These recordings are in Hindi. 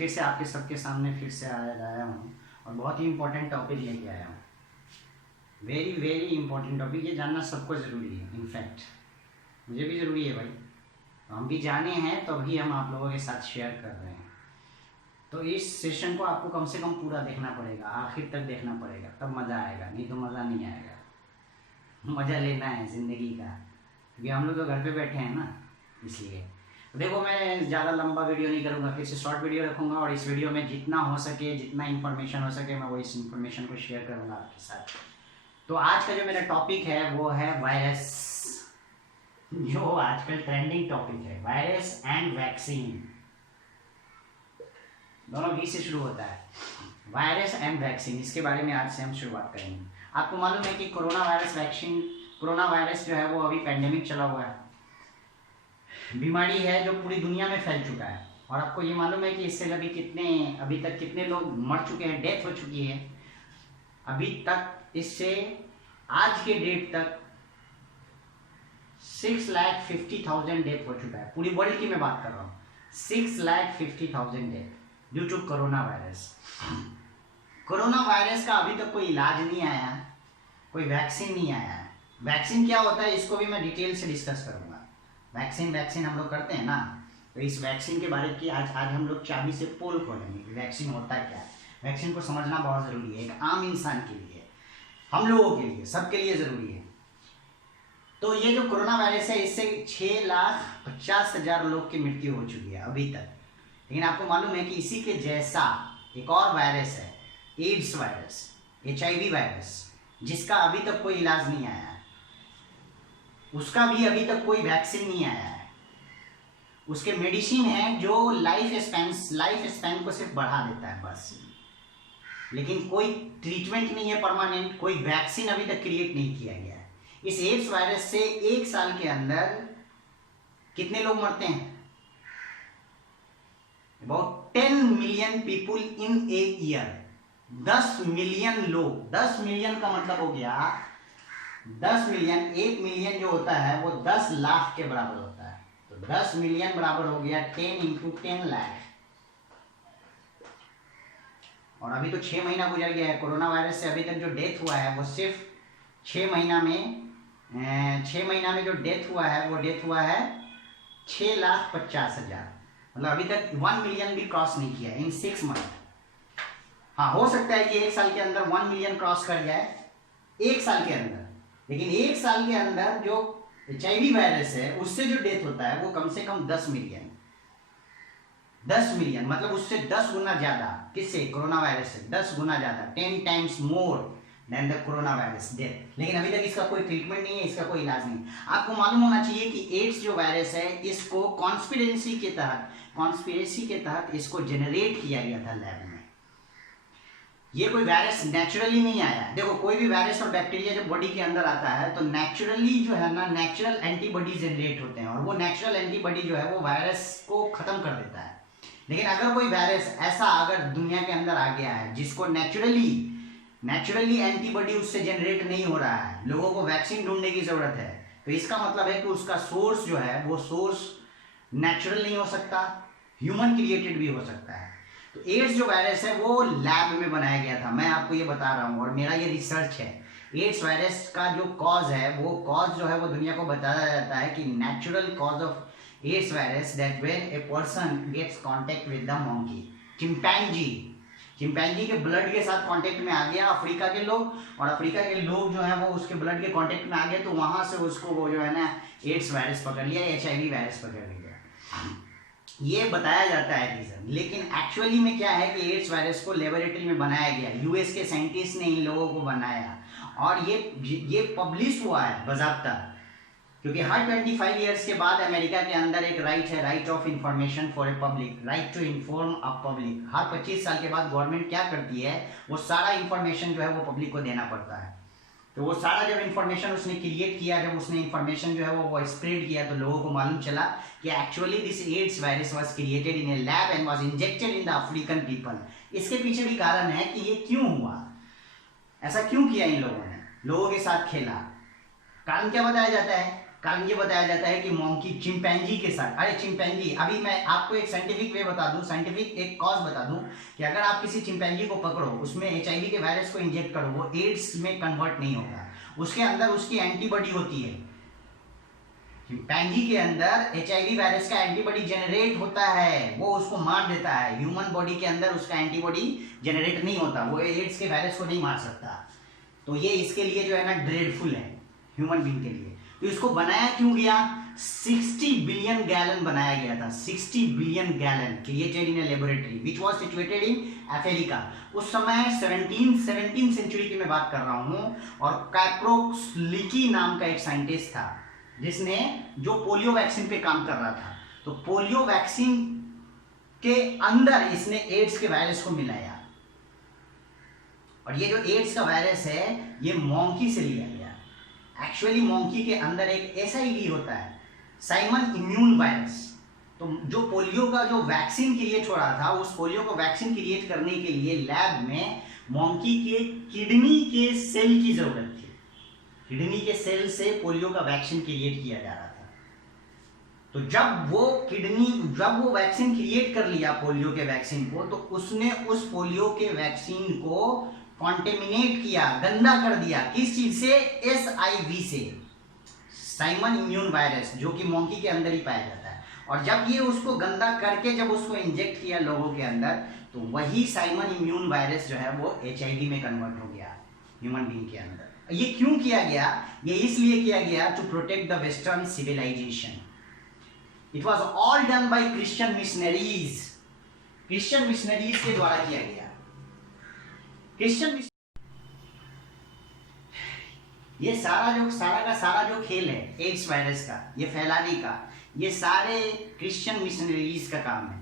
फिर से आपके सबके सामने फिर से आया हूँ और बहुत ही इम्पोर्टेंट टॉपिक लेके आया हूँ। वेरी वेरी इंपॉर्टेंट टॉपिक, ये जानना सबको ज़रूरी है। इनफैक्ट मुझे भी ज़रूरी है भाई, तो हम भी जाने हैं तो अभी हम आप लोगों के साथ शेयर कर रहे हैं। तो इस सेशन को आपको कम से कम पूरा देखना पड़ेगा, आखिर तक देखना पड़ेगा, तब मज़ा आएगा, नहीं तो मज़ा नहीं आएगा। मज़ा लेना है ज़िंदगी का, क्योंकि हम लोग तो घर पे बैठे हैं ना, इसलिए। तो देखो, मैं ज़्यादा लंबा वीडियो नहीं करूँगा, फिर से शॉर्ट वीडियो रखूँगा और इस वीडियो में जितना हो सके, जितना इन्फॉर्मेशन हो सके, मैं वो इस इन्फॉर्मेशन को शेयर करूँगा आपके साथ। तो आज का जो मेरा टॉपिक है वो है वायरस, जो आजकल ट्रेंडिंग टॉपिक है। वायरस एंड वैक्सीन, दोनों वी से शुरू होता है। वायरस एंड वैक्सीन, इसके बारे में आज से हम शुरुआत करेंगे। आपको मालूम है कि कोरोना वायरस जो है वो अभी पैंडेमिक चला हुआ है, बीमारी है जो पूरी दुनिया में फैल चुका है। और आपको ये मालूम है कि इससे अभी तक कितने लोग मर चुके हैं, डेथ हो चुकी है। अभी तक इससे आज के डेट तक 6,50,000 डेथ हो चुका है। पूरी वर्ल्ड की मैं बात कर रहा हूँ, 6,50,000 death due to corona virus. Corona virus का अभी तक कोई इलाज नहीं आया, कोई वैक्सीन नहीं आया है। वैक्सीन क्या होता है इसको भी मैं डिटेल से डिस्कस करूँगा। वैक्सीन हम लोग करते हैं ना, तो इस वैक्सीन के बारे की आज हम लोग चाबी से पोल खोलेंगे कि वैक्सीन होता है क्या है। वैक्सीन को समझना बहुत ज़रूरी है, एक आम इंसान के लिए, हम लोगों के लिए, सबके लिए ज़रूरी है। तो ये जो कोरोना वायरस है, इससे 6,50,000 लोग की मृत्यु हो चुकी है अभी तक। लेकिन आपको मालूम है कि इसी के जैसा एक और वायरस है, एड्स वायरस, HIV वायरस, जिसका अभी तक कोई इलाज नहीं आया है, उसका भी अभी तक कोई वैक्सीन नहीं आया है। उसके मेडिसिन है जो लाइफ स्पैन को सिर्फ बढ़ा देता है बस, लेकिन कोई ट्रीटमेंट नहीं है परमानेंट, कोई वैक्सीन अभी तक क्रिएट नहीं किया गया है। इस एड्स वायरस से एक साल के अंदर कितने लोग मरते हैं? About 10 million people in a year. 10 million लोग, 10 मिलियन का मतलब हो गया 10 मिलियन, 1 मिलियन जो होता है वो 10 लाख के बराबर होता है। तो 10 मिलियन बराबर हो गया 10 × 10 लाख। और अभी तो 6 महीना गुजर गया है कोरोना वायरस से। अभी तक जो डेथ हुआ है वो सिर्फ 6 महीना में जो डेथ हुआ है वो डेथ हुआ है 6,50,000। मतलब अभी तक 1 मिलियन भी क्रॉस नहीं किया इन 6 मंथ। हाँ, हो सकता है कि एक साल के अंदर 1 मिलियन क्रॉस कर जाए, एक साल के अंदर। लेकिन एक साल के अंदर जो HIV वायरस है उससे जो डेथ होता है वो कम से कम 10 मिलियन, 10 मिलियन मतलब उससे 10 गुना ज्यादा। किससे? कोरोना वायरस से 10 गुना ज्यादा, 10 times more than the corona virus death. लेकिन अभी तक इसका कोई ट्रीटमेंट नहीं है, इसका कोई इलाज नहीं। आपको मालूम होना चाहिए कि एड्स जो वायरस है, इसको कॉन्स्पिरेसी के तहत इसको जेनरेट किया गया था लैब में। ये कोई वायरस नेचुरली नहीं आया। देखो, कोई भी वायरस और बैक्टीरिया जब बॉडी के अंदर आता है तो नेचुरली जो है ना, नेचुरल एंटीबॉडी जनरेट होते हैं, और वो नेचुरल एंटीबॉडी जो है वो वायरस को खत्म कर देता है। लेकिन अगर कोई वायरस ऐसा अगर दुनिया के अंदर आ गया है जिसको नेचुरली एंटीबॉडी उससे जनरेट नहीं हो रहा है, लोगों को वैक्सीन ढूंढने की जरूरत है, तो इसका मतलब है कि उसका सोर्स जो है वो सोर्स नेचुरल नहीं हो सकता, ह्यूमन क्रिएटेड भी हो सकता है। तो एड्स जो वायरस है वो लैब में बनाया गया था, मैं आपको ये बता रहा हूँ, और मेरा ये रिसर्च है। एड्स वायरस का जो कॉज है वो दुनिया को बताया जाता है कि natural cause of AIDS virus that when a person gets contact with the monkey, chimpanzee के ब्लड के साथ कांटेक्ट में आ गया अफ्रीका के लोग, और अफ्रीका के लोग जो है वो उसके ब्लड के कांटेक्ट में आ गए, तो वहां से उसको वो जो है ना एड्स वायरस पकड़ लिया, HIV वायरस पकड़ लिया। ये बताया जाता है रीजन, लेकिन एक्चुअली में क्या है कि एड्स वायरस को लेबोरेटरी में बनाया गया, यूएस के साइंटिस्ट ने इन लोगों को बनाया, और ये पब्लिश हुआ है बाज़ाब्ता, क्योंकि हर 25 ईयर्स के बाद अमेरिका के अंदर एक राइट है, right of information for a public, right to inform a public. हर 25 साल के बाद गवर्नमेंट क्या करती है, वो सारा इंफॉर्मेशन जो है वो पब्लिक को देना पड़ता है। तो वो सारा जब इंफॉर्मेशन उसने क्रिएट किया, जब उसने इंफॉर्मेशन जो है वो स्प्रेड किया, तो लोगों को मालूम चला कि actually this AIDS virus was created in A lab and was injected in the African people. इसके पीछे भी कारण है कि ये क्यों हुआ, ऐसा क्यों किया इन लोगों ने, लोगों के साथ खेला। कारण क्या बताया जाता है कारण ये बताया जाता है कि मोंकी चिंपैंजी के साथ, अरे चिंपैंजी, अभी मैं आपको एक साइंटिफिक वे बता दूं, साइंटिफिक एक कॉज बता दूं कि अगर आप किसी चिंपैंजी को पकड़ो, उसमें HIV के वायरस को इंजेक्ट करो, वो एड्स में कन्वर्ट नहीं होगा, उसके अंदर उसकी एंटीबॉडी होती है। चिंपैंजी के अंदर HIV वायरस का एंटीबॉडी जनरेट होता है, वो उसको मार देता है। ह्यूमन बॉडी के अंदर उसका एंटीबॉडी जनरेट नहीं होता, वो एड्स के वायरस को नहीं मार सकता। तो ये इसके लिए जो है ना ड्रेडफुल है ह्यूमन बीइंग के लिए। तो इसको बनाया क्यों गया? 60 बिलियन गैलन बनाया गया था, 60 billion gallon created in a laboratory which was situated in Africa. उस समय 17 सेंचुरी की मैं बात कर रहा हूं, और कैप्रोक्सलिकी नाम का एक साइंटिस्ट था जिसने जो पोलियो वैक्सीन पे काम कर रहा था। तो पोलियो वैक्सीन के अंदर इसने एड्स के वायरस को मिलाया, और ये जो एड्स का वायरस है ये मोंकी से लिया गया। एक्चुअली मोंकी के अंदर एक SIV होता है, साइमन इम्यून वायरस। तो जो पोलियो का जो वैक्सीन क्रिएट हो रहा था, उस पोलियो को वैक्सीन क्रिएट करने के लिए लैब में मोंकी के किडनी के सेल की जरूरत थी। किडनी के सेल से पोलियो का वैक्सीन क्रिएट किया जा रहा था। तो जब वो वैक्सीन क्रिएट कर लिया पोलियो के वैक्सीन को, तो उसने उस पोलियो के वैक्सीन को कॉन्टेमिनेट किया, गंदा कर दिया। किस चीज से? SIV से, साइमन इम्यून वायरस, जो कि मोंकी के अंदर ही पाया जाता है। और जब ये उसको गंदा करके जब उसको इंजेक्ट किया लोगों के अंदर, तो वही साइमन इम्यून वायरस जो है वो HIV में कन्वर्ट हो गया ह्यूमन बीइंग के अंदर। ये क्यों किया गया? ये इसलिए किया गया to protect the western civilization. It was all done by Christian missionaries, Christian missionaries के द्वारा किया गया। क्रिश्चियन, ये सारा जो खेल है एड्स वायरस का, ये फैलाने का, ये सारे क्रिश्चियन मिशनरीज का काम है,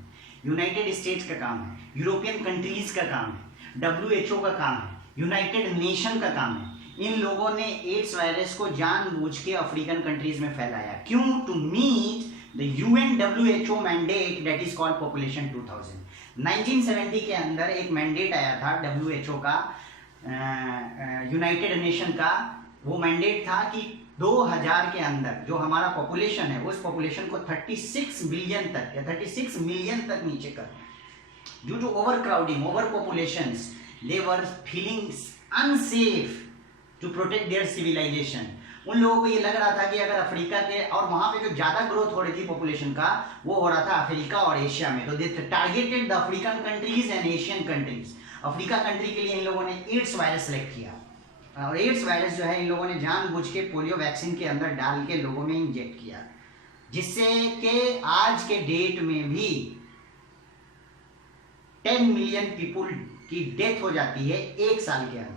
यूनाइटेड स्टेट्स का काम है, यूरोपियन कंट्रीज का काम है, WHO का काम है, यूनाइटेड नेशन का काम है। इन लोगों ने एड्स वायरस को जानबूझ के अफ्रीकन कंट्रीज में फैलाया। क्यों? To meet the WHO mandate that is called population 2000। 1970 के अंदर एक मैंडेट आया था WHO का, यूनाइटेड नेशन का। वो मैंडेट था कि 2000 के अंदर जो हमारा पॉपुलेशन है, उस पॉपुलेशन को 36 बिलियन तक या 36 मिलियन तक नीचे कर। Due to over crowding, over populations, they were feeling unsafe to protect their civilization. उन लोगों को ये लग रहा था कि अगर अफ्रीका के, और वहां पे जो ज्यादा ग्रोथ हो रही थी पॉपुलेशन का, वो हो रहा था अफ्रीका और एशिया में। तो they targeted the African countries and Asian countries. Africa country के लिए इन लोगों ने एड्स वायरस सेलेक्ट किया, और एड्स वायरस जो है इन लोगों ने जानबूझ के पोलियो वैक्सीन के अंदर डाल के लोगों में इंजेक्ट किया, जिससे कि आज के डेट में भी 10 मिलियन पीपुल की डेथ हो जाती है 1 साल के अंदर।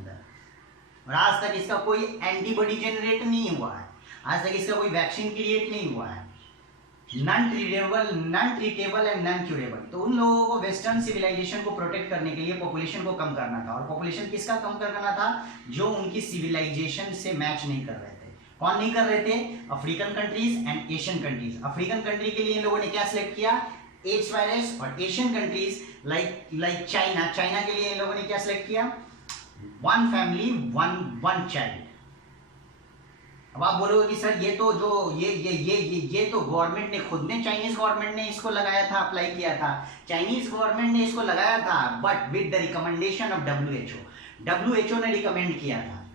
और आज तक इसका कोई एंटीबॉडी जनरेट नहीं हुआ है, आज तक इसका कोई वैक्सीन क्रिएट नहीं हुआ है। Non treatable and non curable. तो उन लोगों को वेस्टर्न सिविलाइजेशन को प्रोटेक्ट करने के लिए पॉपुलेशन को कम करना था। और पॉपुलेशन किसका कम करना था? जो उनकी सिविलाइजेशन से मैच नहीं कर रहे थे। कौन नहीं कर रहे थे? African countries and Asian countries. African country के लिए इन लोगों ने क्या सिलेक्ट किया? AIDS virus. और एशियन कंट्रीज लाइक चाइना के लिए इन लोगों ने क्या सिलेक्ट किया? One family one child. अब आप बोलोगे कि सर ये तो जो ये तो गवर्नमेंट ने खुद ने, चाइनीज गवर्नमेंट ने इसको लगाया था, अप्लाई किया था। चाइनीज गवर्नमेंट ने इसको लगाया था, but with the recommendation of WHO ने रिकमेंड किया था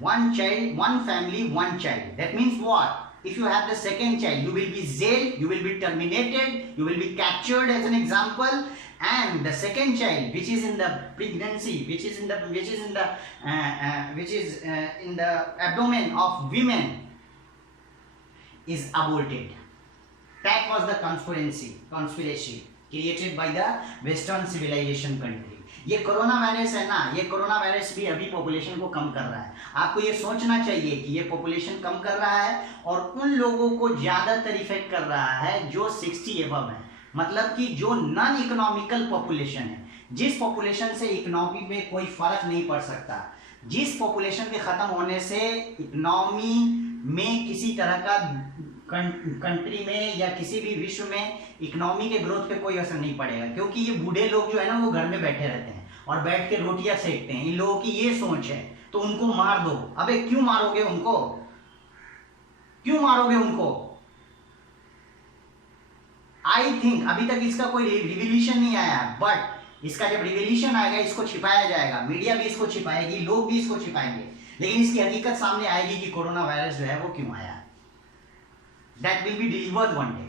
one child one family one child. That means what? If you have the second child, you will be jailed, you will be terminated, you will be captured as an example, and the second child, which is in the pregnancy, which is in the abdomen of women, is aborted. That was the conspiracy created by the Western civilization country. ये कोरोना वायरस है ना, ये कोरोना वायरस भी अभी पॉपुलेशन को कम कर रहा है। आपको ये सोचना चाहिए कि ये पॉपुलेशन कम कर रहा है और उन लोगों को ज्यादातर इफेक्ट कर रहा है जो 60 एबव है, मतलब कि जो नॉन इकोनॉमिकल पॉपुलेशन है, जिस पॉपुलेशन से इकोनॉमी में कोई फर्क नहीं पड़ सकता, जिस पॉपुलेशन के खत्म होने से इकोनॉमी में किसी तरह का कंट्री में या किसी भी विश्व में इकोनॉमी के ग्रोथ पे कोई असर नहीं पड़ेगा, क्योंकि ये बूढ़े लोग जो है ना वो घर में बैठे रहते हैं और बैठ के रोटियां सेकते हैं। इन लोगों की ये सोच है, तो उनको मार दो। अबे क्यों मारोगे उनको? क्यों मारोगे उनको? आई थिंक अभी तक इसका कोई रिवोल्यूशन नहीं आया, बट इसका जब रिवोल्यूशन आएगा इसको छिपाया जाएगा, मीडिया भी इसको छिपाएगी, लोग भी इसको छिपाएंगे, लेकिन इसकी हकीकत सामने आएगी कि कोरोना वायरस जो है वो क्यों आया। That will be delivered one day.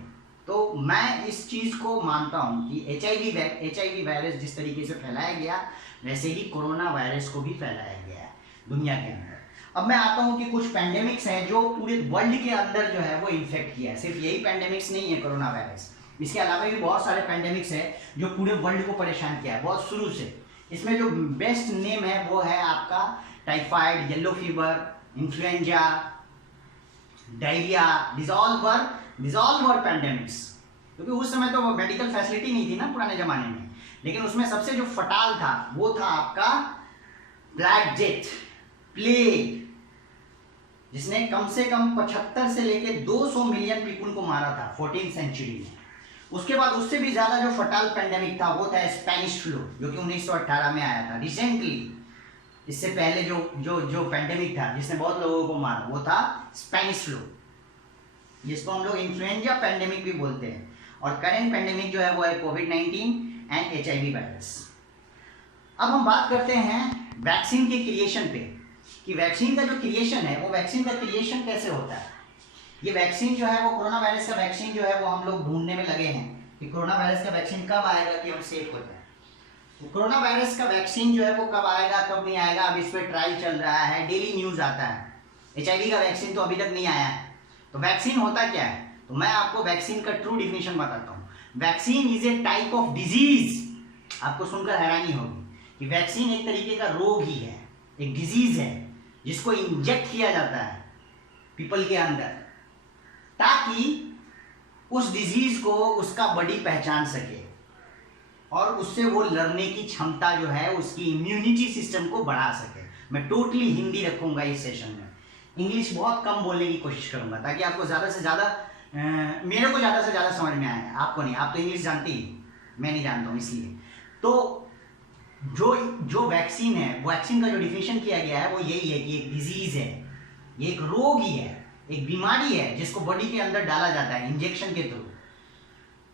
तो मैं इस चीज को मानता हूं कि एचआईवी वायरस जिस तरीके से फैलाया गया वैसे ही कोरोना वायरस को भी फैलाया गया है दुनिया के अंदर। अब मैं आता हूं कि कुछ पैंडेमिक्स हैं जो पूरे वर्ल्ड के अंदर जो है वो इन्फेक्ट किया है। सिर्फ यही पैंडेमिक्स नहीं है कोरोना वायरस, इसके अलावा भी बहुत सारे पैंडेमिक्स है जो पूरे वर्ल्ड को परेशान किया है बहुत शुरू से। इसमें जो बेस्ट नेम है वो है आपका typhoid, yellow fever, influenza, diarrhoea. This all were pandemics, क्योंकि उस समय तो मेडिकल फैसिलिटी नहीं थी ना पुराने जमाने में। लेकिन उसमें सबसे जो फटाल था वो था आपका ब्लैक डेथ, प्लेग, जिसने कम से कम 75 से लेकर 200 मिलियन पीपल को मारा था 14th सेंचुरी में। उसके बाद उससे भी ज्यादा जो फटाल पेंडेमिक था वो था स्पेनिश फ्लू, जो कि 1918 में आया था रिसेंटली। इससे पहले जो पेंडेमिक था जिसने बहुत लोगों को मारा वो था स्पेनिश फ्लू, जिसको हम लोग इन्फ्लुएंजा पेंडेमिक भी बोलते हैं। और करेंट पेंडेमिक जो है वो है कोविड-19 एंड एचआईवी वायरस। अब हम बात करते हैं वैक्सीन के क्रिएशन पे, कि वैक्सीन का जो क्रिएशन है वो वैक्सीन का क्रिएशन कैसे होता है। ये वैक्सीन जो है वो कोरोना वायरस का वैक्सीन जो है वो हम लोग ढूंढने में लगे हैं कि कोरोना वायरस का वैक्सीन कब आएगा कि हम सेफ हो जाए। तो कोरोना वायरस का वैक्सीन जो है वो कब आएगा कब नहीं आएगा, अब इस पर ट्रायल चल रहा है, डेली न्यूज आता है। एचआईवी का वैक्सीन तो अभी तक नहीं आया है। तो वैक्सीन होता क्या है, तो मैं आपको वैक्सीन का ट्रू डिफिनेशन बताता हूँ। Vaccine is a type of disease. आपको सुनकर हैरानी होगी कि वैक्सीन एक तरीके का रोग ही है, एक डिजीज है जिसको इंजेक्ट किया जाता है पीपल के अंदर, ताकि उस डिजीज को उसका बॉडी पहचान सके और उससे वो लड़ने की क्षमता जो है उसकी इम्यूनिटी सिस्टम को बढ़ा सके। मैं टोटली हिंदी रखूंगा इस सेशन में, इंग्लिश बहुत कम बोलने की कोशिश करूंगा ताकि आपको ज़्यादा से ज़्यादा मेरे को ज़्यादा से ज़्यादा समझ में आए, आपको नहीं। आप तो इंग्लिश जानती ही, मैं नहीं जानता हूँ, इसलिए। तो जो वैक्सीन है, वैक्सीन का जो डिफिनेशन किया गया है वो यही है कि एक डिजीज है, ये एक रोग ही है, एक बीमारी है जिसको बॉडी के अंदर डाला जाता है इंजेक्शन के थ्रू,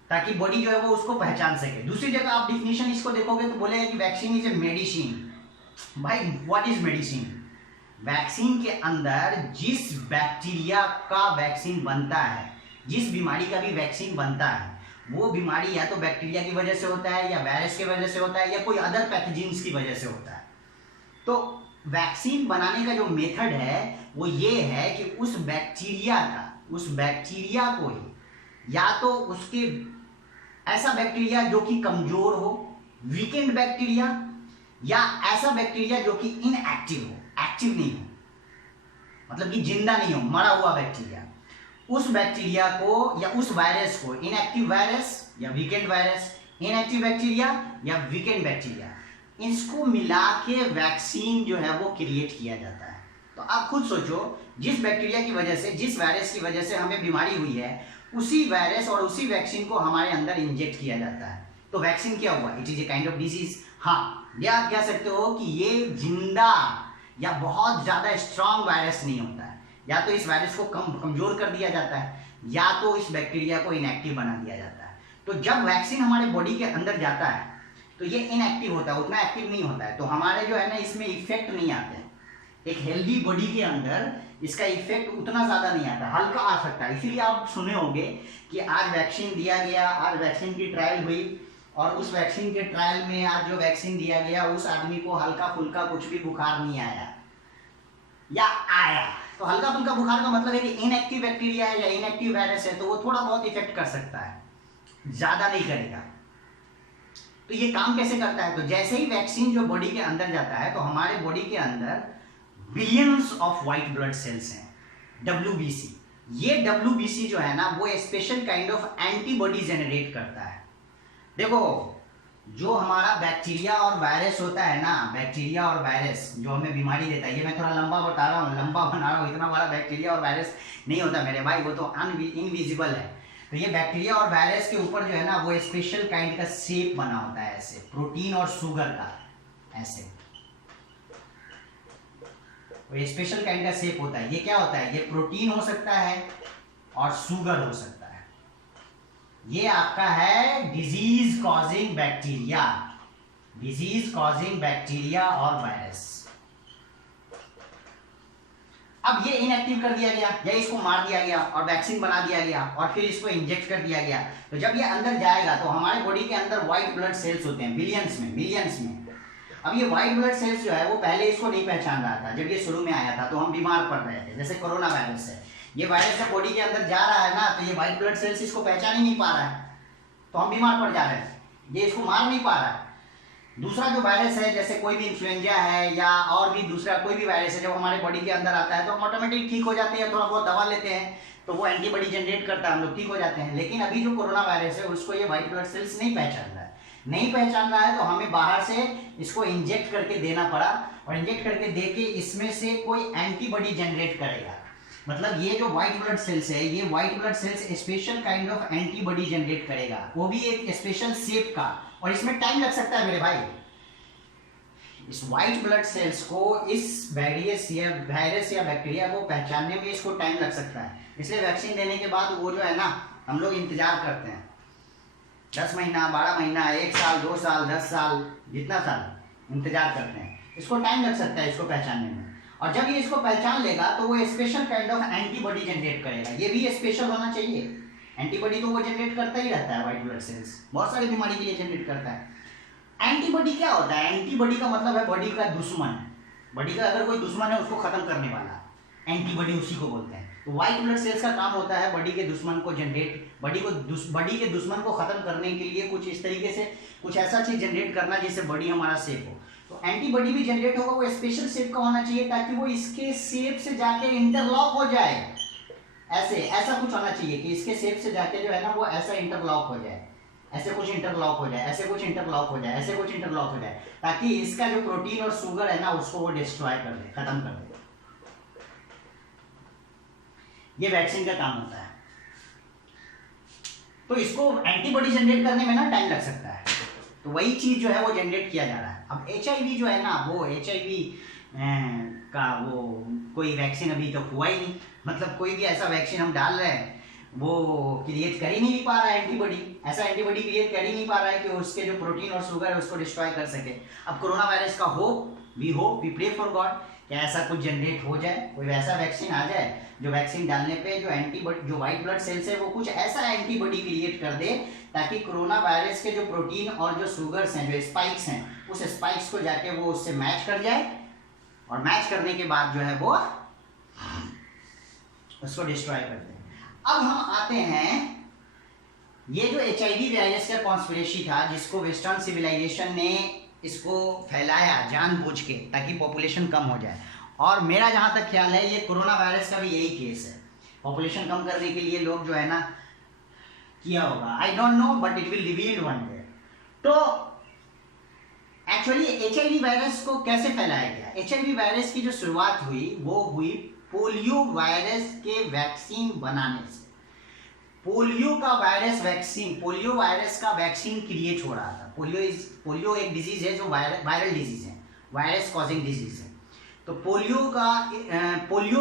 ताकि बॉडी जो है वो उसको पहचान सके। दूसरी जगह आप डिफिनेशन इसको देखोगे तो बोलेगा कि वैक्सीन इज ए मेडिसिन। भाई व्हाट इज मेडिसिन? वैक्सीन के अंदर जिस बैक्टीरिया का वैक्सीन बनता है, जिस बीमारी का भी वैक्सीन बनता है, वो बीमारी या तो बैक्टीरिया की वजह से होता है या वायरस की वजह से होता है या कोई अदर पैथोजेंस की वजह से होता है। तो वैक्सीन बनाने का जो मेथड है वो ये है कि उस बैक्टीरिया को ही या तो उसके ऐसा बैक्टीरिया जो कि कमजोर हो, वीकेंड बैक्टीरिया, या ऐसा बैक्टीरिया जो कि इनएक्टिव हो, एक्टिव नहीं हो, मतलब कि जिंदा नहीं हो, मरा हुआ बैक्टीरिया, उस बैक्टीरिया को या उस वायरस को, इनएक्टिव वायरस या वीकेंड वायरस, इनएक्टिव बैक्टीरिया या वीकेंड बैक्टीरिया, इसको मिला के वैक्सीन जो है वो क्रिएट किया जाता है। तो आप खुद सोचो, जिस बैक्टीरिया की वजह से, जिस वायरस की वजह से हमें बीमारी हुई है, उसी वायरस और उसी वैक्सीन को हमारे अंदर इंजेक्ट किया जाता है। तो वैक्सीन क्या हुआ? It is a kind of disease. हाँ, ये आप कह सकते हो कि ये जिंदा या बहुत ज्यादा स्ट्रांग वायरस नहीं होता है, या तो इस वायरस को कमजोर कर दिया जाता है या तो इस बैक्टीरिया को इनएक्टिव बना दिया जाता है। तो जब वैक्सीन हमारे बॉडी के अंदर जाता है तो ये इनएक्टिव होता है, उतना एक्टिव नहीं होता है, तो हमारे जो है ना इसमें इफेक्ट नहीं आते हैं। एक हेल्दी बॉडी के अंदर इसका इफेक्ट उतना ज्यादा नहीं आता, हल्का आ सकता है। इसीलिए आप सुने होंगे कि आज वैक्सीन दिया गया, आज वैक्सीन की ट्रायल हुई और उस वैक्सीन के ट्रायल में आज जो वैक्सीन दिया गया उस आदमी को हल्का फुल्का कुछ भी बुखार नहीं आया या आया। तो हल्का फुल्का बुखार का मतलब है कि इनएक्टिव बैक्टीरिया है या इनएक्टिव वायरस है, तो वो थोड़ा बहुत इफेक्ट कर सकता है, ज्यादा नहीं करेगा। तो ये काम कैसे करता है? तो जैसे ही वैक्सीन जो बॉडी के अंदर जाता है तो हमारे बॉडी के अंदर billions of white blood cells हैं, WBC। ये WBC जो है ना वो special kind of antibody generate करता है। देखो, जो हमारा बैक्टीरिया और वायरस होता है ना, बैक्टीरिया और वायरस जो हमें बीमारी देता है, ये मैं थोड़ा लंबा बता रहा हूँ, लंबा बना रहा हूँ, इतना बड़ा बैक्टीरिया और वायरस नहीं होता मेरे भाई, वो तो इनविजिबल है। तो ये बैक्टीरिया और वायरस के ऊपर जो है ना वो स्पेशल काइंड का शेप बना होता है, ऐसे प्रोटीन और शुगर का, ऐसे। वो स्पेशल काइंड का शेप होता है। ये क्या होता है, ये प्रोटीन हो सकता है और शुगर हो सकता है। ये आपका है disease causing bacteria, disease causing bacteria और वायरस। अब ये इनएक्टिव कर दिया गया या इसको मार दिया गया और वैक्सीन बना दिया गया और फिर इसको इंजेक्ट कर दिया गया, तो जब ये अंदर जाएगा तो हमारे बॉडी के अंदर व्हाइट ब्लड सेल्स होते हैं बिलियंस में, मिलियंस में। अब ये व्हाइट ब्लड सेल्स जो है वो पहले इसको नहीं पहचान रहा था। जब ये शुरू में आया था तो हम बीमार पड़ रहे थे, जैसे कोरोना वायरस है, ये वायरस जब बॉडी के अंदर जा रहा है ना तो ये व्हाइट ब्लड सेल्स इसको पहचान ही नहीं पा रहा है, तो हम बीमार पड़ जा रहे हैं, ये इसको मार नहीं पा रहा है। दूसरा जो वायरस है, जैसे कोई भी इन्फ्लुएंजा है या और भी दूसरा कोई भी वायरस है, जब हमारे बॉडी के अंदर आता है तो हम ऑटोमेटिक ठीक हो जाते हैं, थोड़ा बहुत दवा लेते हैं तो वो एंटीबॉडी जनरेट करता है, हम लोग ठीक हो जाते हैं। लेकिन अभी जो कोरोना वायरस है उसको ये व्हाइट ब्लड सेल्स नहीं पहचान रहा है, नहीं पहचान रहा है, तो हमें बाहर से इसको इंजेक्ट करके देना पड़ा और इंजेक्ट करके दे के इसमें से कोई एंटीबॉडी जनरेट करेगा। मतलब ये जो व्हाइट ब्लड सेल्स है, ये white blood cells special kind of antibody generate करेगा, वो भी एक स्पेशल शेप का, और इसमें टाइम लग सकता है मेरे भाई। इस व्हाइट ब्लड सेल्स को इस वायरस या बैक्टीरिया को पहचानने में इसको टाइम लग सकता है। इसलिए वैक्सीन देने के बाद वो जो है ना, हम लोग इंतजार करते हैं 10 महीना, 12 महीना, 1 साल, 2 साल, 10 साल, जितना साल इंतजार करते हैं, इसको टाइम लग सकता है इसको पहचानने में। और जब ये इसको पहचान लेगा तो वो special kind of antibody generate करेगा। ये भी स्पेशल होना चाहिए, एंटीबॉडी तो वो जनरेट करता ही रहता है, व्हाइट ब्लड सेल्स बहुत सारी बीमारी के लिए जनरेट करता है। एंटीबॉडी क्या होता है, एंटीबॉडी का मतलब है बॉडी का दुश्मन। बॉडी का अगर कोई दुश्मन है उसको खत्म करने वाला, एंटीबॉडी उसी को बोलते हैं। तो व्हाइट ब्लड सेल्स का काम होता है बॉडी के दुश्मन को जनरेट, बॉडी के दुश्मन को खत्म करने के लिए कुछ इस तरीके से कुछ ऐसा चीज जनरेट करना जिससे बॉडी हमारा सेफ हो। तो एंटीबॉडी भी जनरेट होगा, वो स्पेशल शेप का होना चाहिए ताकि वो इसके शेप से जाके इंटरलॉक हो जाए। ऐसा कुछ होना चाहिए कि इसके शेप से जाके जो है ना वो ऐसा इंटरलॉक हो जाए, ऐसे कुछ इंटरलॉक हो जाए, ऐसे कुछ इंटरलॉक हो जाए, ऐसे कुछ इंटरलॉक हो जाए, ताकि इसका जो प्रोटीन और शुगर है ना उसको वो डिस्ट्रॉय कर दे, खत्म कर दे। ये वैक्सीन का काम होता है। तो इसको एंटीबॉडी जनरेट करने में ना टाइम लग सकता है, तो वही चीज जो है वो जनरेट किया जा रहा है। अब HIV जो है ना, वो HIV का वो कोई वैक्सीन अभी तक हुआ ही नहीं, मतलब कोई भी ऐसा वैक्सीन हम डाल रहे हैं वो क्रिएट कर ही नहीं पा रहा है एंटीबॉडी, ऐसा एंटीबॉडी क्रिएट कर ही नहीं पा रहा है कि उसके जो प्रोटीन और शुगर है उसको डिस्ट्रॉय कर सके। अब कोरोना वायरस का hope we pray for God कि ऐसा कुछ जनरेट हो जाए, कोई वैसा वैक्सीन आ जाए जो वैक्सीन डालने पे जो एंटीबॉडी, जो व्हाइट ब्लड सेल्स है वो कुछ ऐसा एंटीबॉडी क्रिएट कर दे ताकि कोरोना वायरस के जो प्रोटीन और जो शुगर्स हैं, जो स्पाइक्स हैं, उस स्पाइक्स को जाके वो उससे मैच कर जाए और मैच करने के बाद जो है वो उसको डिस्ट्रॉय कर दे। अब हम आते हैं, ये जो HIV वायरस का कॉन्स्पिरेसी था जिसको वेस्टर्न सिविलाइजेशन ने इसको फैलाया जानबूझ के ताकि पॉपुलेशन कम हो जाए, और मेरा जहां तक ख्याल है ये कोरोना वायरस का भी यही केस है। पॉपुलेशन कम करने के लिए लोग जो है ना किया होगा, I don't know but it will revealed one day. तो एक्चुअली HIV वायरस को कैसे फैलाया गया? HIV वायरस की जो शुरुआत हुई वो हुई पोलियो वायरस के वैक्सीन बनाने से। पोलियो वायरस का वैक्सीन क्रिएट हो रहा था। पोलियो एक डिजीज है जो वायरल डिजीज है, वायरस कॉजिंग डिजीज है। तो पोलियो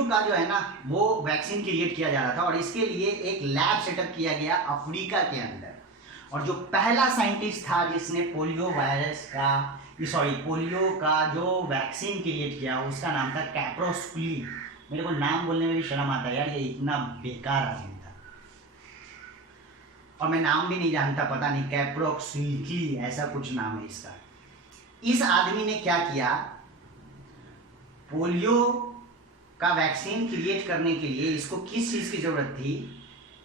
का जो है ना वो वैक्सीन क्रिएट किया जा रहा था, और इसके लिए एक लैब सेटअप किया गया अफ्रीका के अंदर, और जो पहला साइंटिस्ट था जिसने पोलियो का जो वैक्सीन क्रिएट किया उसका नाम था कैप्रोस्कुली। मेरे को नाम बोलने में भी शर्म आता है यार, ये इतना बेकार आदमी था और मैं नाम भी नहीं जानता, पता नहीं कैप्रोस्कुली ऐसा कुछ नाम है इसका। इस आदमी ने क्या किया, पोलियो का वैक्सीन क्रिएट करने के लिए इसको किस चीज की जरूरत थी,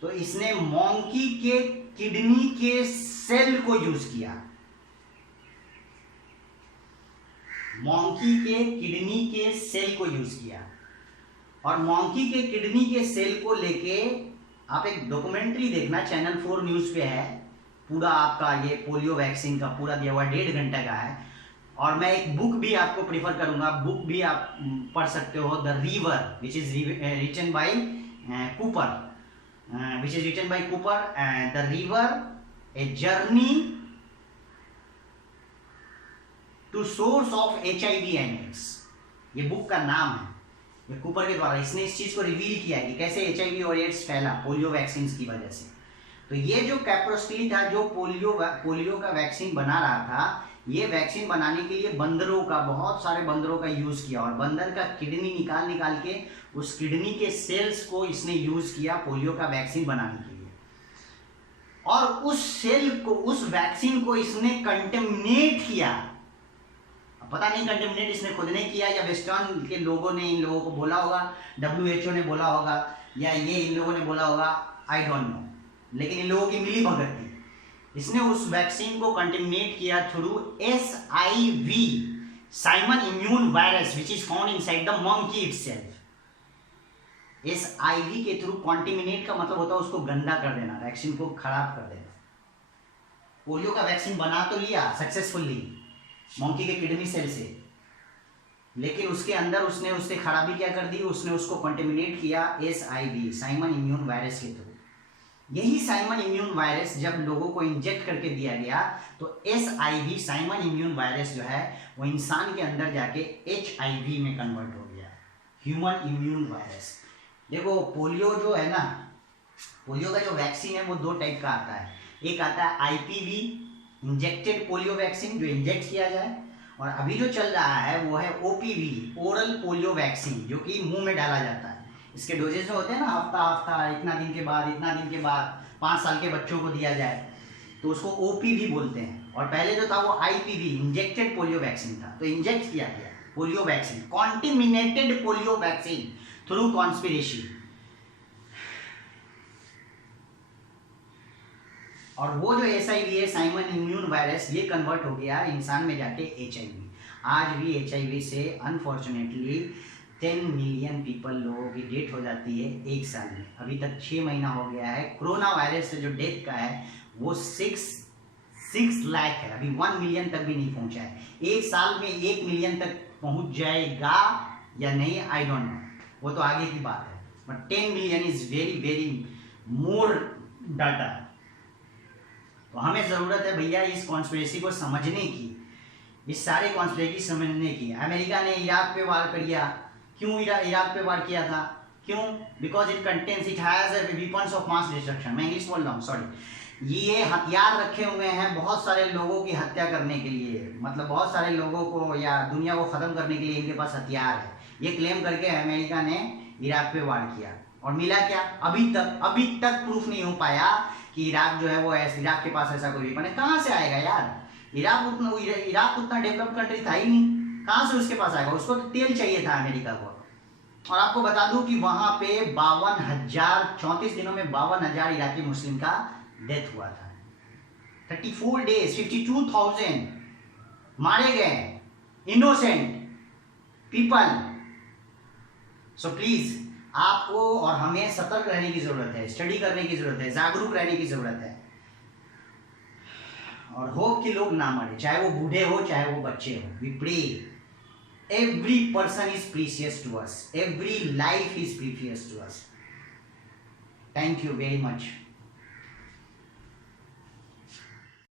तो इसने मॉन्की के किडनी के सेल को यूज किया। मॉन्की के किडनी के सेल को यूज किया, और मॉन्की के किडनी के सेल को लेके आप एक डॉक्यूमेंट्री देखना, चैनल 4 न्यूज पे है, पूरा आपका ये पोलियो वैक्सीन का पूरा दिया हुआ 1.5 घंटे का है। और मैं एक बुक भी आपको प्रीफर करूंगा, बुक भी आप पढ़ सकते हो, the river which is written by Cooper, the river a journey to source of HIV and AIDS, ये बुक का नाम है। ये कूपर के द्वारा इसने इस चीज को रिवील किया है कि कैसे HIV और एड्स फैला पोलियो वैक्सीन की वजह से। तो ये जो कैप्रोस्टिली था जो पोलियो का वैक्सीन बना रहा था, ये वैक्सीन बनाने के लिए बंदरों का, बहुत सारे बंदरों का यूज किया और बंदर का किडनी निकाल के उस किडनी के सेल्स को इसने यूज किया पोलियो का वैक्सीन बनाने के लिए। और उस सेल को, उस वैक्सीन को इसने कंटेमिनेट किया। पता नहीं कंटेमिनेट इसने खुद ने किया या वेस्टर्न के लोगों ने इन लोगों को बोला होगा, WHO ने बोला होगा या ये इन लोगों ने बोला होगा, आई डोंट नो, लेकिन इन लोगों की मिली भगत थी। इसने उस वैक्सीन को कंटेमिनेट किया through SIV, Simon immune virus, which is found inside the monkey itself. SIV के थ्रू कंटेमिनेट का मतलब होता है उसको गंदा कर देना, वैक्सीन को खराब कर देना। पोलियो का वैक्सीन बना तो लिया सक्सेसफुली मंकी के किडनी सेल से, लेकिन उसके अंदर उसने उससे खराबी क्या कर दी, उसने उसको कंटेमिनेट किया SIV, साइमन इम्यून वायरस के थ्रू। यही साइमन इम्यून वायरस जब लोगों को इंजेक्ट करके दिया गया तो SIV, साइमन इम्यून वायरस जो है वो इंसान के अंदर जाके HIV में कन्वर्ट हो गया, ह्यूमन इम्यून वायरस। देखो पोलियो जो है ना, पोलियो का जो वैक्सीन है वो 2 टाइप का आता है। एक आता है IPV, इंजेक्टेड पोलियो वैक्सीन, जो इंजेक्ट किया जाए, और अभी जो चल रहा है वो है OPV, ओरल पोलियो वैक्सीन, जो कि मुंह में डाला जाता है। इसके डोजेज जो होते हैं ना, हफ्ता इतना दिन के बाद, इतना दिन के बाद, 5 साल के बच्चों को दिया जाए, तो उसको OPV बोलते हैं। और पहले जो था वो IPV, इंजेक्टेड पोलियो वैक्सीन था। तो इंजेक्ट किया गया polio vaccine, contaminated polio vaccine through conspiracy. और वो जो SIV है, साइमन इम्यून वायरस, ये कन्वर्ट हो गया इंसान में जाके HIV। आज भी HIV से अनफॉर्चुनेटली 10 मिलियन पीपल लोगों की डेथ हो जाती है 1 साल में। अभी तक 6 महीना हो गया है। कोरोना वायरस से जो डेथ का है वो 6 लाख है, अभी 1 मिलियन तक भी नहीं पहुंचा है। 1 साल में 1 मिलियन तक पहुंच जाएगा या नहीं, आई डोंट नो, वो तो आगे की बात है। But 10 million is very very more data. तो हमें ज़रूरत है भैया इस कॉन्स्पिरेसी को समझने की, इस सारे कॉन्स्पिरेसी समझने की। अमेरिका ने इराक पे वार कर दिया, क्यों इराक पे वार किया था, क्यों? Because it contains, it has weapons of mass destruction. मैं इंग्लिश बोल रहा हूँ, सॉरी। ये हथियार रखे हुए हैं बहुत सारे लोगों की हत्या करने के लिए, मतलब बहुत सारे लोगों को या दुनिया को ख़त्म करने के लिए इनके पास हथियार है। ये क्लेम करके अमेरिका ने इराक पे वार किया, और मिला क्या? अभी तक प्रूफ नहीं हो पाया कि इराक जो है वो इराक के पास ऐसा कोई वेपन है। कहाँ से आएगा यार? इराक उतना डेवलप कंट्री था ही नहीं, कहाँ से उसके पास आएगा? उसको तो तेल चाहिए था अमेरिका को। और आपको बता दूं कि वहां पे 52,000, 34 दिनों में 52,000 इराकी मुस्लिम का डेथ हुआ था। 34 डेज 52,000 मारे गए इनोसेंट पीपल। सो प्लीज आपको और हमें सतर्क रहने की जरूरत है, स्टडी करने की जरूरत है, जागरूक रहने की जरूरत है, और होप कि लोग ना मरे, चाहे वो बूढ़े हो चाहे वो बच्चे हो। We pray, every person is precious to us, every life is precious to us. Thank you very much.